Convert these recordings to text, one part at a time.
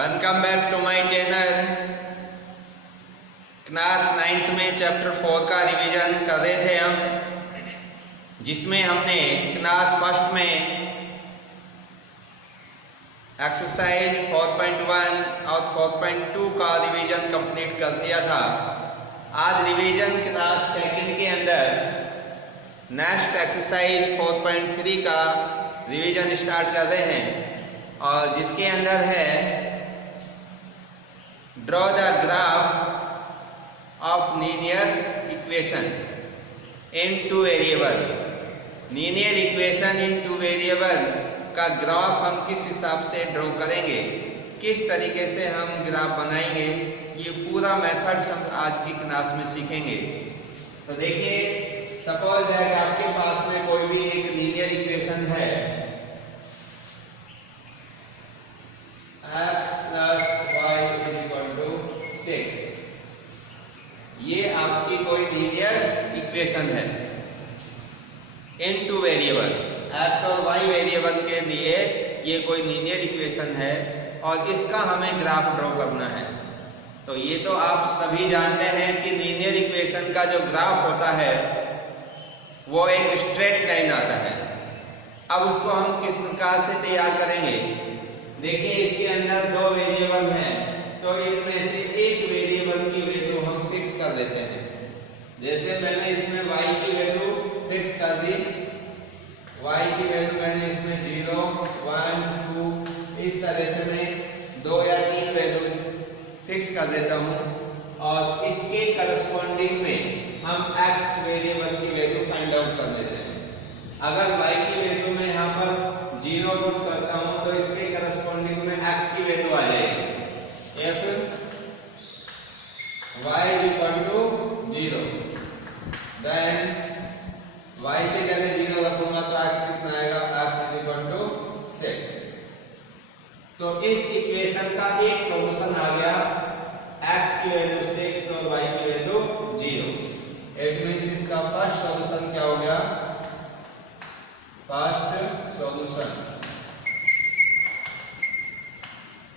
Welcome back to my channel. Class 9th में chapter 4 का revision कर रहे थे हम, जिसमें हमने क्लास 1 में एक्सरसाइज 4.1 और 4.2 का रिवीजन कंप्लीट कर दिया था। आज रिवीजन क्लास 2nd के अंदर नेक्स्ट एक्सरसाइज 4.3 का रिवीजन स्टार्ट कर रहे हैं, और जिसके अंदर है draw the graph of linear equation in two variable. Linear equation in two variable का ग्राफ हम किस हिसाब से ड्रॉ करेंगे, किस तरीके से हम ग्राफ बनाएंगे, ये पूरा मेथड्स हम आज की क्लास में सीखेंगे। तो देखिए, सपोज दैट आपके पास में कोई भी एक लीनियर इक्वेशन है x + y = 6। ये आपकी कोई लीनियर इक्वेशन है इन टू वेरिएबल, x और y वेरिएबल के लिए ये कोई लीनियर इक्वेशन है और इसका हमें ग्राफ ड्रॉ करना है। तो ये तो आप सभी जानते हैं कि लीनियर इक्वेशन का जो ग्राफ होता है वो एक स्ट्रेट लाइन आता है। अब उसको हम किस प्रकार से तैयार करेंगे? देखिए, इसके अंदर दो वेरिएबल हैं, तो इनमें से एक वेरिएबल की वैल्यू हम फिक्स कर देते हैं। जैसे मैंने इसमें y की वैल्यू फिक्स कर दी, y की वैल्यू मैंने इसमें 0, 1, 2 इस तरह से मैं 2 या 3 वैल्यू फिक्स कर देता हूँ, और इसके करस्पॉन्डिंग में हम x वेरिएबल की वैल्यू फाइंड आउट कर लेते हैं। अगर y की वैल्यू में यहाँ पर 0 पुट करता हूँ तो इसके करस्पॉन्डिंग में x की वैल्यू आ जाएगी f y = 0। देन y के जगह 0 रखूंगा तो x कितना आएगा? x = 6। तो इस इक्वेशन का एक सॉल्यूशन आ गया, x की वैल्यू 6 और y की वैल्यू 0। इट मींस इसका फर्स्ट सॉल्यूशन क्या हो गया? फर्स्ट सॉल्यूशन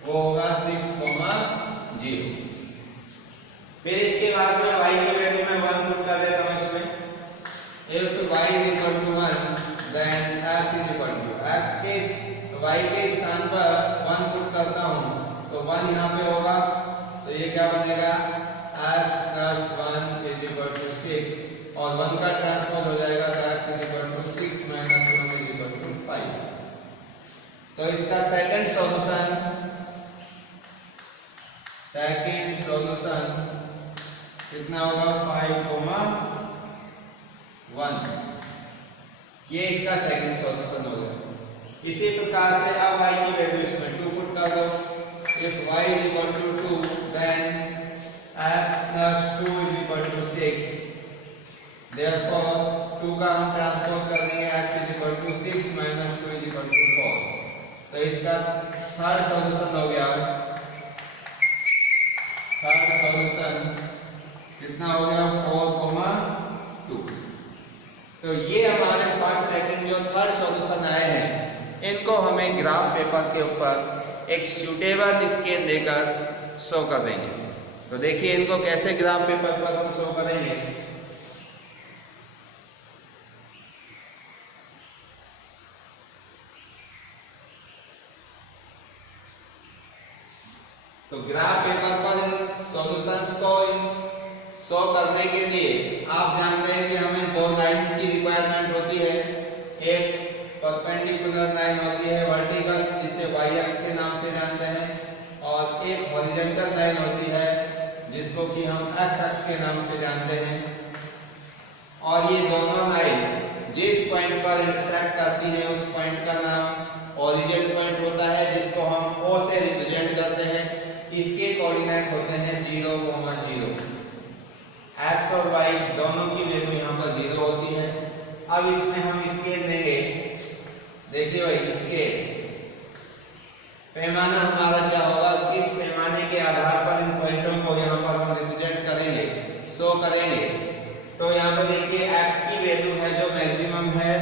वो होगा 6, 0। फिर इसके बाद में y की वैल्यू में 1 पुट कर देता हूं इसमें। if y = 1 then x के y के स्थान पर 1 पुट करता हूं तो 1 यहां पे होगा, तो ये क्या बनेगा? x + 1 = 6, और 1 का ट्रांसपोज हो जाएगा तो x = 6 - 1 = 5। तो इसका सेकंड सॉल्यूशन कितना होगा? 5, 1। ये इसका सेकंड सॉल्यूशन हो गया। इसी प्रकार से अब y की वैल्यू इसमें 2 पुट कर दो। if y = 2 then x + 2 = 6। therefore 2 का हम ट्रांसपोज कर देंगे, x = 6 - 2 = 4। तो इसका थर्ड सॉल्यूशन हो गया। थर्ड सॉल्यूशन कितना हो गया? 4, 2। तो ये हमारे फर्स्ट, सेकंड, जो थर्ड सॉल्यूशन आए हैं, इनको हमें ग्राफ पेपर के ऊपर एक सूटेबल स्केल देकर शो कर देंगे। तो देखिए, इनको कैसे ग्राफ पेपर पर हम शो करेंगे। तो ग्राफ पेपर पर सॉल्यूशंस को शो करने के लिए आप जानते हैं कि हमें दो लाइंस की रिक्वायरमेंट होती है। एक परपेंडिकुलर लाइन होती है वर्टिकल, जिसे y-अक्ष के नाम से जानते हैं, और एक हॉरिजॉन्टल लाइन होती है जिसको कि हम x-अक्ष के नाम से जानते हैं। और ये दोनों लाइन जिस पॉइंट पर इंटरसेक्ट करती है उस पॉइंट का नाम ओरिजिन पॉइंट होता है, जिसको हम O से रिप्रेजेंट करते हैं। इसके कोऑर्डिनेट होते हैं 0, 0। x और y दोनों की वैल्यू यहाँ पर 0 होती है। अब इसमें हम स्केल लेंगे। देखिए भाई, स्केल पैमाना हमारा क्या होगा? किस पैमाने के आधार पर इन पॉइंटों को यहाँ पर हम रिप्रेजेंट करेंगे, शो करेंगे। तो यहाँ पर देखिए, x की वैल्यू है जो मैक्सिमम है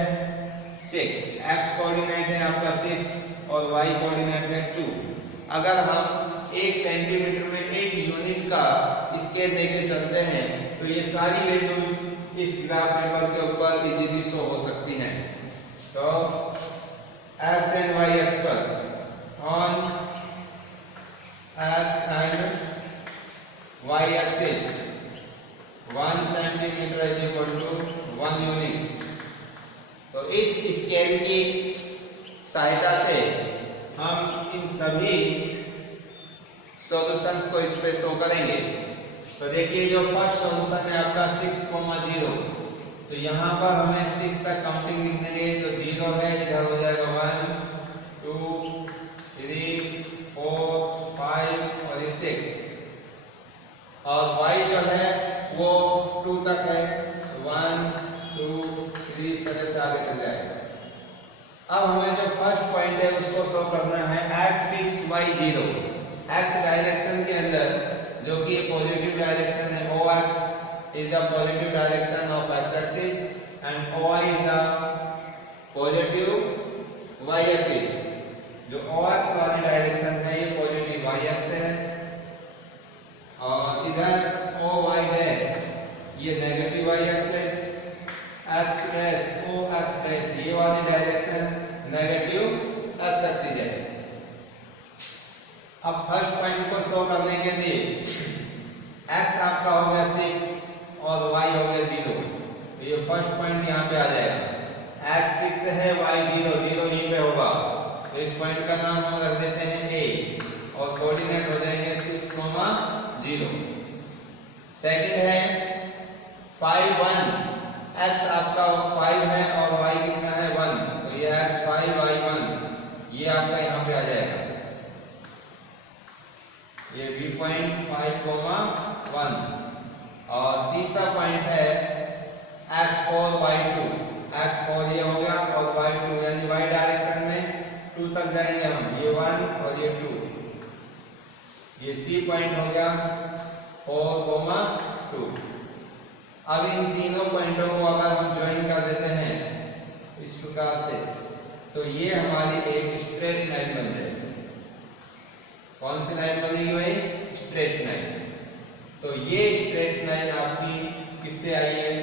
6, x कोऑर्डिनेट है आपका 6 और y कोऑर्डिनेट है 2। अगर हम 1 सेंटीमीटर में 1 यूनिट का स्केल लेके चलते हैं तो ये सारी वैल्यूज इस ग्राफ पेपर के ऊपर इजीली शो हो सकती हैं। तो x एंड y एक्स पर on x and y axis 1 centimetre is equal to 1 unit. तो इस स्केल की सहायता से हम इन सभी सॉल्यूशंस को इस पे शो करेंगे। तो देखिए जो फर्स्ट सॉल्यूशन है आपका 6,0, तो यहाँ पर हमें 6 तक काउंटिंग लिख देंगे। तो 0 है, इधर हो जाएगा 1 2 3 4 5 और ये 6। और y जो है वो 2 तक है, तो 1 2 3 इस तरह से आगे चल जाएगा। अब हमें जो फर्स्ट पॉइंट है उसको शो करना है x 6 y 0। x डायरेक्शन के अंदर जो कि पॉजिटिव डायरेक्शन है, OX is the positive direction of x axis and OY is the positive y axis. जो OX वाली डायरेक्शन है ये पॉजिटिव y एक्सिस है और इधर OY डैश ये negative y axis, x dash OX dash ये वाली डायरेक्शन नेगेटिव x एक्सिस है। अब फर्स्ट पॉइंट को शो करने के लिए x आपका हो गया 6 और y हो गया 0, तो ये फर्स्ट पॉइंट यहाँ पे आ जाएगा। x 6 है, y 0, 0 यहीं पे होगा, तो इस पॉइंट का नाम हम रख देते हैं a और कोऑर्डिनेट हो जाएंगे 6, 0। सेकंड है 5 1, x आपका 5 है और y कितना है 1, तो ये x 5 y 1 ये आपका यहाँ पे आ जाएगा। ये v पॉइंट 5, 1। और तीसरा पॉइंट है x4 y2, x4 ये हो गया और y2 यानी y डायरेक्शन में 2 तक जाएंगे हम, ये 1 और ये 2। ये c पॉइंट हो गया 4, 2। अब इन तीनों पॉइंटों को अगर हम ज्वाइन कर देते हैं इस प्रकार से तो ये हमारी एक स्ट्रेट लाइन बन जाएगी। कौन सी लाइन बनेगी भाई? Straight line. तो ये स्ट्रेट लाइन आपकी किससे आई है?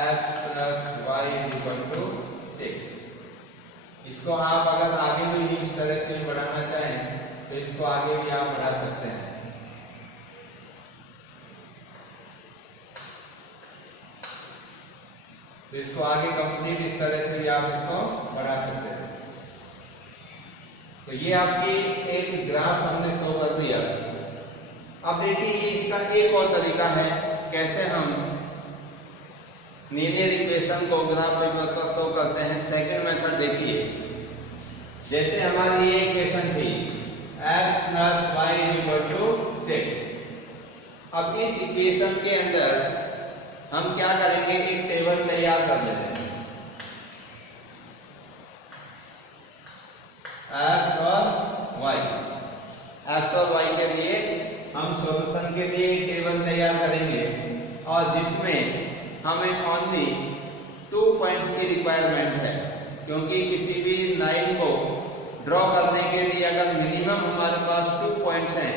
x plus y equal to 6। इसको आप अगर आगे भी इस तरह से बढ़ाना चाहें तो इसको आगे भी आप बढ़ा सकते हैं। तो इसको आगे कंप्लीट इस तरह से भी आप इसको बढ़ा सकते हैं। तो ये आपकी एक ग्राफ हमने शो कर दिया। अब देखिए ये इसका एक और तरीका है कैसे हम लीनियर इक्वेशन को ग्राफ पेपर पर शो करते हैं। सेकंड मेथड देखिए, जैसे हमारी ये इक्वेशन थी x plus y equal to 6। अब इस इक्वेशन के अंदर हम क्या करेंगे, एक टेबल तैयार कर देते हैं। x और y के लिए हम सॉल्यूशन के लिए एक टेबल तैयार करेंगे और जिसमें हमें ओनली 2 पॉइंट्स की रिक्वायरमेंट है, क्योंकि किसी भी लाइन को ड्रॉ करने के लिए अगर मिनिमम हमारे पास 2 पॉइंट्स हैं,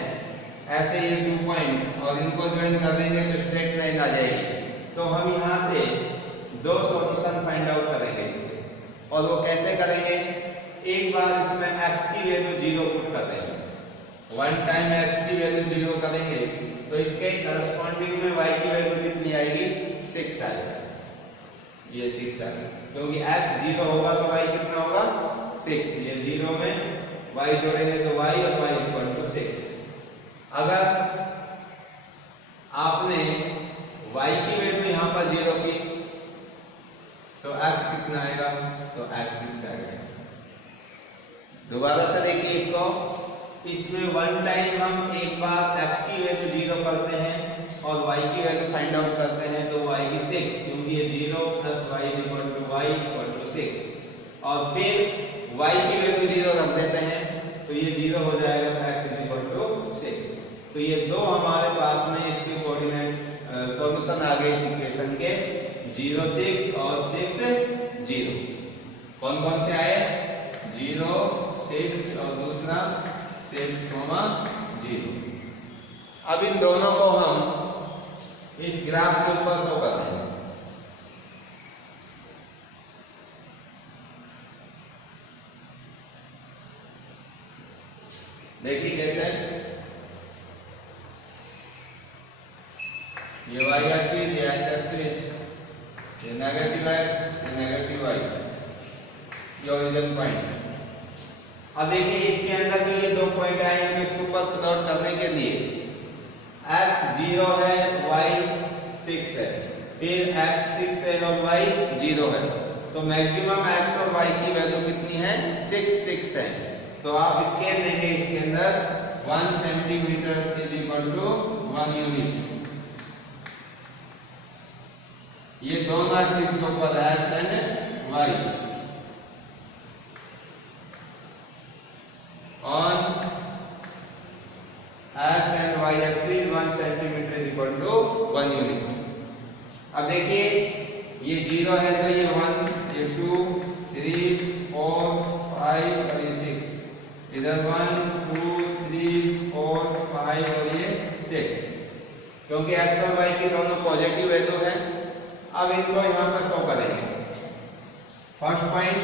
ऐसे ये 2 पॉइंट और इनको ज्वाइन कर देंगे तो स्ट्रेट लाइन आ जाएगी। तो हम यहाँ से 2 सॉल्यूशन फाइंड आउट करेंगे इसके, और वो कैसे करेंगे? एक बार इसमें x की वैल्यू 0 पुट कर देंगे, 1 टाइम x की वैल्यू 0 करेंगे तो इसके करस्पॉन्डिंग में y की वैल्यू कितनी आएगी? 6 आएगी। ये 6 आएगी क्योंकि x 0 होगा तो y कितना होगा? 6। ये 0 में y जोड़ेंगे तो y और y इक्वल टू 6। अगर आपने y की वैल्यू यहाँ पर 0 की तो x कितना आएगा? तो x 6 आएगा। दोबारा से देखिए इसको, इसमें 1 टाइम हम एक बार x की वैल्यू 0 करते हैं और y की वैल्यू फाइंड आउट करते हैं तो y की 6, क्योंकि ये 0 प्लस y इक्वल टू 6। और फिर y की वैल्यू 0 रख देते हैं तो ये 0 हो जाएगा तो x इक्वल टू 6। तो ये दो हमारे पास में इसके कोऑर्डिनेट सॉल्यूशन आ गए इस इक्वेशन के, 0 6 और 6 0। कौन कौन से आए? 0 6 और दूसरा 6,0। अब इन दोनों को हम इस ग्राफ के ऊपर शो कर देंगे। देखिए कैसे, ये y एक्सिस, ये x एक्सिस, ये नेगेटिव x, ये नेगेटिव y, ये ओरिजिन पॉइंट। अब देखिए इसके अंदर जो ये दो पॉइंट आएंगे इसके ऊपर प्लॉट करने के लिए x 0 है, y 6 है, फिर x 6 है और y 0 है, तो मैक्सिमम x और y की वैल्यू कितनी है? 6 है। तो आप स्केल देंगे इसके अंदर 1 centimetre is equal to 1 unit. ये दोनों एक्सिस के ऊपर x and y on x and y axis 1 centimetre is equal to 1 unit. अब देखिए ये 0 है तो ये 1, ये 2, 3, 4, 5 और ये 6, इधर 1, 2, 3, 4, 5 और ये 6, क्योंकि x और y की दोनों पॉजिटिव वैल्यू है। अब इनको यहाँ पर शो करेंगे। First point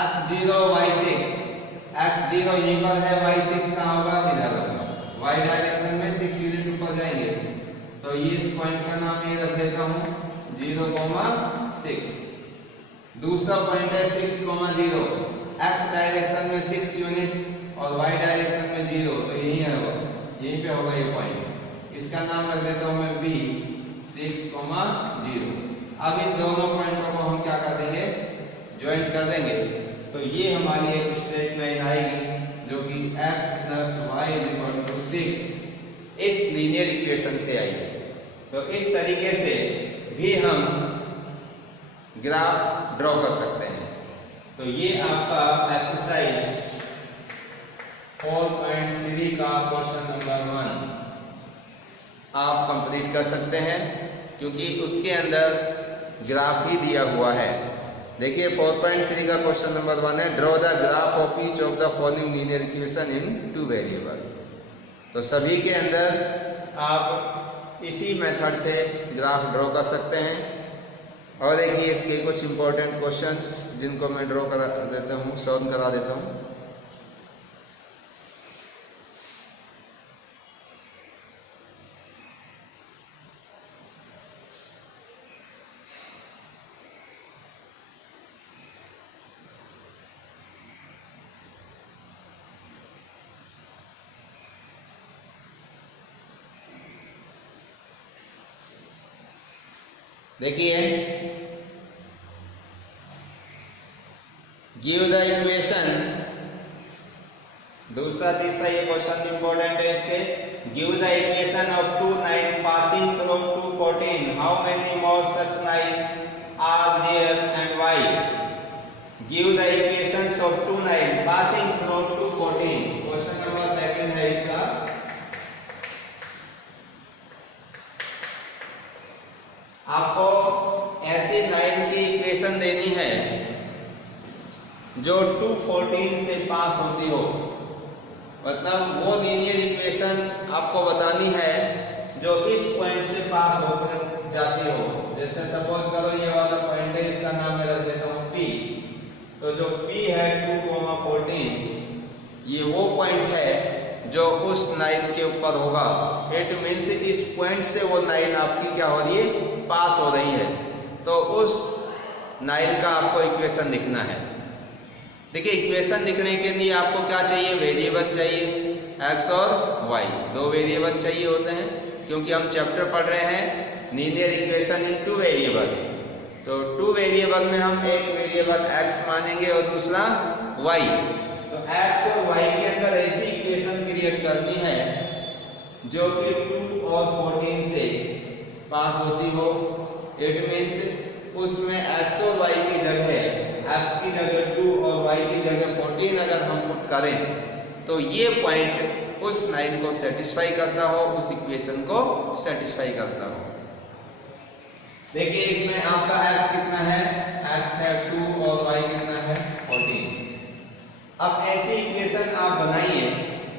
x 0 y 6, x 0 यहीं पर है, y 6 कहाँ होगा? इधर होगा, y डायरेक्शन में 6 यूनिट ऊपर जाएंगे, तो ये इस पॉइंट का नाम ये रख देता हूँ 0,6। दूसरा पॉइंट है 6,0, x डायरेक्शन में 6 यूनिट और y डायरेक्शन में 0, तो यही है, यहीं पे होगा ये पॉइंट, इसका नाम रख देता हूँ मैं b 6,0। अब इन दोनों पॉइंटों को हम क्या कर देंगे? ज्वाइंट कर देंगे, तो ये हमारी एक स्ट्रेट लाइन आएगी जो कि x + y = 6 इस लीनियर इक्वेशन से आई। तो इस तरीके से भी हम ग्राफ ड्रॉ कर सकते हैं। तो ये आपका एक्सरसाइज 4.3 का क्वेश्चन नंबर 1 आप कंप्लीट कर सकते हैं, क्योंकि उसके अंदर ग्राफ ही दिया हुआ है। देखिए 4.3 का क्वेश्चन नंबर 1 है, draw the graph of each of the following linear equation in 2 variable. तो सभी के अंदर आप इसी मेथड से ग्राफ ड्रॉ कर सकते हैं। और देखिए इसके कुछ इंपॉर्टेंट क्वेश्चंस जिनको मैं ड्रॉ करा देता हूँ, सॉल्व करा देता हूँ। देखिए गिव द इक्वेशन, दूसरा तीसरा ये क्वेश्चन इंपॉर्टेंट है इसके। Give the equation of 2 9 passing through 214, how many more such 9 are there and why? Give the equations of 2 9 passing through 214, question number 2 है इसका। आपको ऐसी लाइन की इक्वेशन देनी है जो 214 से पास होती हो, मतलब वो लीनियर इक्वेशन आपको बतानी है जो इस पॉइंट से पास होकर जाती हो। जैसे सपोज करो ये वाला पॉइंट है, इसका नाम मैं रख देता हूँ P। तो जो P है 2,14, ये वो पॉइंट है जो उस लाइन के ऊपर होगा। इट मीन्स इस पॉइंट से वो लाइन आपकी क्या हो रही है? पास हो रही है। तो उस लाइन का आपको इक्वेशन लिखना है। देखिए इक्वेशन लिखने के लिए आपको क्या चाहिए? वेरिएबल चाहिए, x और y, 2 वेरिएबल चाहिए होते हैं, क्योंकि हम चैप्टर पढ़ रहे हैं लीनियर इक्वेशन इन 2 वेरिएबल। तो 2 वेरिएबल में हम एक वेरिएबल x मानेंगे और दूसरा y। तो x और y के अंदर ऐसी इक्वेशन क्रिएट करनी है जो कि 2 और 14 से पास होती हो। इट मीन्स उसमें x और y की जगह, x की जगह 2 और y की जगह 14 अगर हम पुट करें तो ये पॉइंट उस लाइन को सेटिस्फाई करता हो, उस इक्वेशन को सेटिस्फाई करता हो। देखिए इसमें आपका x कितना है? x है 2 और y कितना है? 14। अब ऐसी इक्वेशन आप बनाइए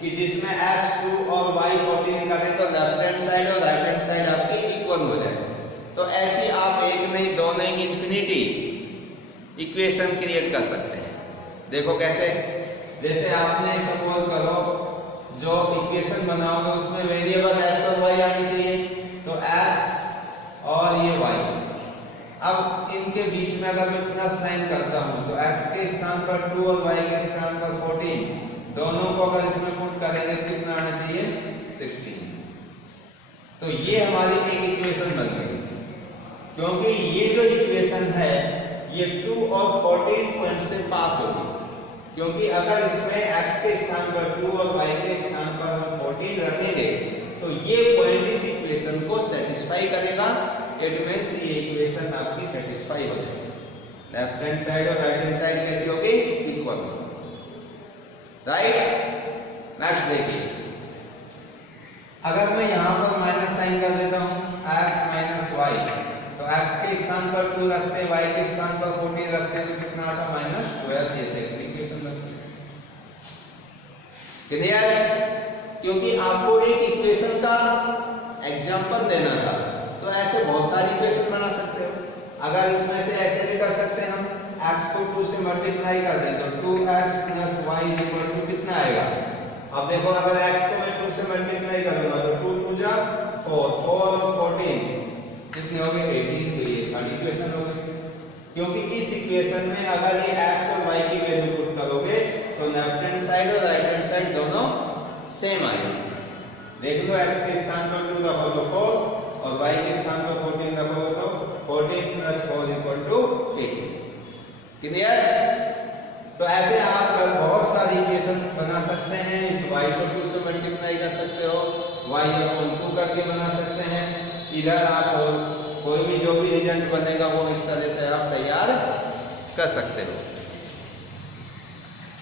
कि जिसमें x2 और y14 करें तो लेफ्ट हैंड साइड और राइट हैंड साइड आपकी इक्वल हो जाए। तो ऐसी आप एक नहीं दो नहीं इंफिनिटी इक्वेशन क्रिएट कर सकते हैं। देखो कैसे, जैसे आपने सपोज करो जो इक्वेशन बनाओगे उसमें वेरिएबल x और y आनी चाहिए, तो x और ये y। अब इनके बीच में अगर मैं प्लस साइन करता हूं तो x के स्थान पर 2 और y के स्थान पर 14, दोनों को अगर इसमें पुट करेंगे तो कितना आना चाहिए 16। तो ये हमारी एक इक्वेशन बन गई, क्योंकि ये जो इक्वेशन है ये 2 और 14 पॉइंट से पास होगी, क्योंकि अगर इसमें x के स्थान पर 2 और y के स्थान पर हम 14 रखेंगे तो ये पॉइंट इस इक्वेशन को सेटिस्फाई करेगा। इट मींस ये इक्वेशन आपकी सेटिस्फाई हो जाएगी। लेफ्ट हैंड साइड और राइट हैंड साइड कैसी होगी, इक्वल, राइट। नेक्स्ट देखिए, अगर मैं यहां पर माइनस साइन कर देता हूं x माइनस y, तो x के स्थान पर 2 रखते हैं, y के स्थान पर 14 रखते हैं, तो कितना आता -12। ऐसे इक्वेशन बनती है। क्लियर? क्योंकि आपको एक इक्वेशन का एग्जांपल देना था, तो ऐसे बहुत सारी इक्वेशन बना सकते हो। अगर इसमें से ऐसे भी कर सकते हैं हम, x को 2 से मल्टीप्लाई कर दें तो 2x + y = कितना आएगा। अब देखो, अगर x को मैं 2 से मल्टीप्लाई करूंगा तो 2 × 2 = 4, 4 और 14 कितने हो गए 18। तो ये थर्ड इक्वेशन हो गई, क्योंकि इस इक्वेशन में अगर ये x और y की वैल्यू पुट करोगे तो लेफ्ट हैंड साइड और राइट हैंड साइड दोनों सेम आएगी। देख लो, x के स्थान पर 2 रखो तो 4 और y के स्थान पर 14 रखोगे तो 14 + 4 = 18। क्लियर? तो ऐसे आप बहुत सारी इक्वेशन बना सकते हैं। इस y को 2 से मल्टीप्लाई कर सकते हो, y/2 करके बना सकते हैं। इधर आप कोई भी जो भी रिजल्ट बनेगा वो इस तरह से आप तैयार कर सकते हो।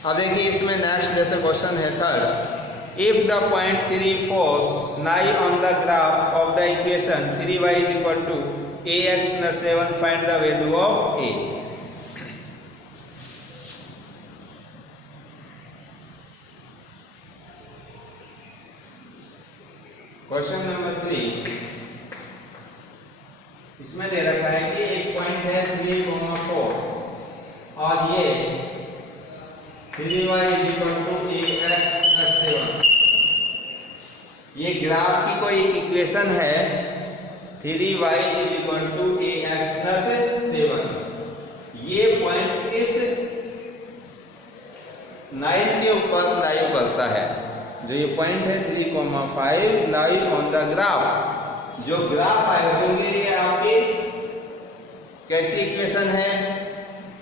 अब देखिए, इसमें नेक्स्ट जैसे क्वेश्चन है third, if the point 3, 4 lie on the graph of the equation 3y = ax + 7, find the value of a. Question number 3, इसमें दे रखा है कि एक पॉइंट है 3, 4 और ये 3y = ax + 7। ये ग्राफ की कोई इक्वेशन है 3y = ax + 7। ये पॉइंट इस 9 के ऊपर लाइव करता है। जो ये पॉइंट है 3, 5 लाइव ऑन द ग्राफ। जो ग्राफ आए होंगे ये आपकी कैसी इक्वेशन है,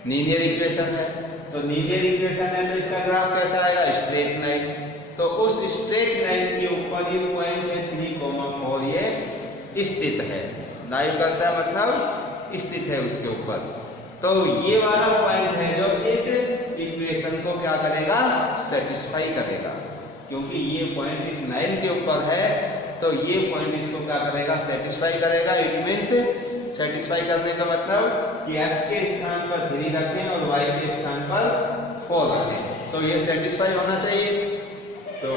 लीनियर इक्वेशन है। तो लीनियर इक्वेशन है तो इसका ग्राफ कैसा आएगा, स्ट्रेट लाइन। तो उस स्ट्रेट लाइन के ऊपर ये पॉइंट है 3, 4 ये स्थित है। लाइव करता है मतलब स्थित है उसके ऊपर। तो ये वाला पॉइंट है जो इस इक्वेशन को क्या करेगा, सेटिस्फाई करेगा। क्योंकि ये पॉइंट इस लाइन के ऊपर है तो ये पॉइंट इसको क्या करेगा, सेटिस्फाई करेगा। इट मींस सेटिस्फाई करने का मतलब कि x के स्थान पर 3 रखें और y के स्थान पर 4 रखें, तो ये सेटिस्फाई होना चाहिए। तो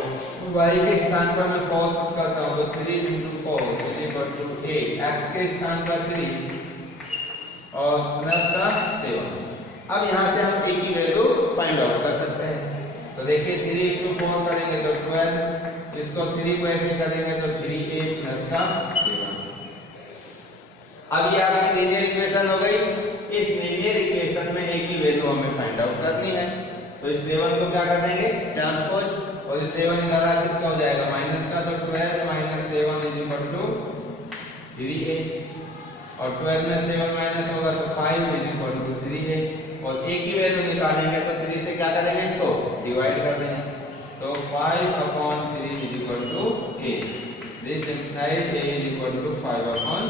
y के स्थान पर मैं 4 पुट करता हूँ तो 3 × 4 = 8, x के स्थान पर 3 और +7। अब यहाँ से हम a की वैल्यू फाइंड आउट कर सकते हैं। तो देखिए 3 × 4 करेंगे तो 12, इसको 3 को ऐसे करेंगे तो 3a + 7। अब ये आपकी लीनियर इक्वेशन हो गई। इस लीनियर इक्वेशन में a की वैल्यू हमें फाइंड आउट करनी है। तो इस 7 को क्या कर देंगे, ट्रांसपोज, और इस 7 का किसका हो जाएगा, माइनस का। तो 12 - 7 = 3a, और 12 में 7 माइनस होगा तो 5 = 3a। और a की वैल्यू निकालेंगे तो 3 से क्या करेंगे, इसको डिवाइड कर देंगे। तो 5/3 = a। This implies a = 5/3।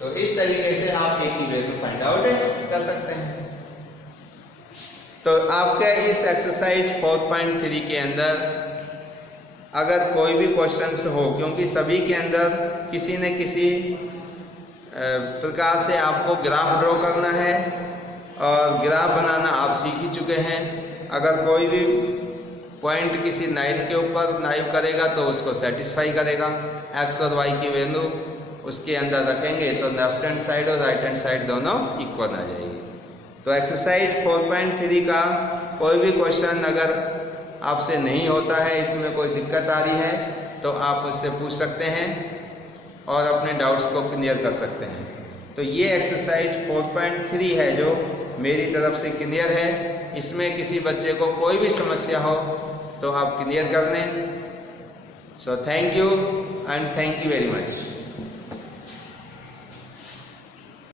तो इस तरीके से आप a की वैल्यू फाइंड आउट कर सकते हैं। तो आपके इस एक्सरसाइज 4.3 के अंदर अगर कोई भी क्वेश्चंस हो, क्योंकि सभी के अंदर किसी न किसी प्रकार से आपको ग्राफ ड्रॉ करना है और ग्राफ बनाना आप सीख ही चुके हैं। अगर कोई भी पॉइंट किसी नाइव के ऊपर नाइव करेगा तो उसको सेटिस्फाई करेगा। एक्स और वाई की वैल्यू उसके अंदर रखेंगे तो लेफ्ट हैंड साइड और राइट हैंड साइड दोनों इक्वल आ जाएगी। तो एक्सरसाइज 4.3 का कोई भी क्वेश्चन अगर आपसे नहीं होता है, इसमें कोई दिक्कत आ रही है तो आप मुझसे पूछ सकते हैं और अपने डाउट्स को क्लियर कर सकते हैं। तो ये एक्सरसाइज 4.3 है जो मेरी तरफ से क्लियर है। इसमें किसी बच्चे को कोई भी समस्या हो तो आप क्लियर कर लें। So thank you and thank you very much.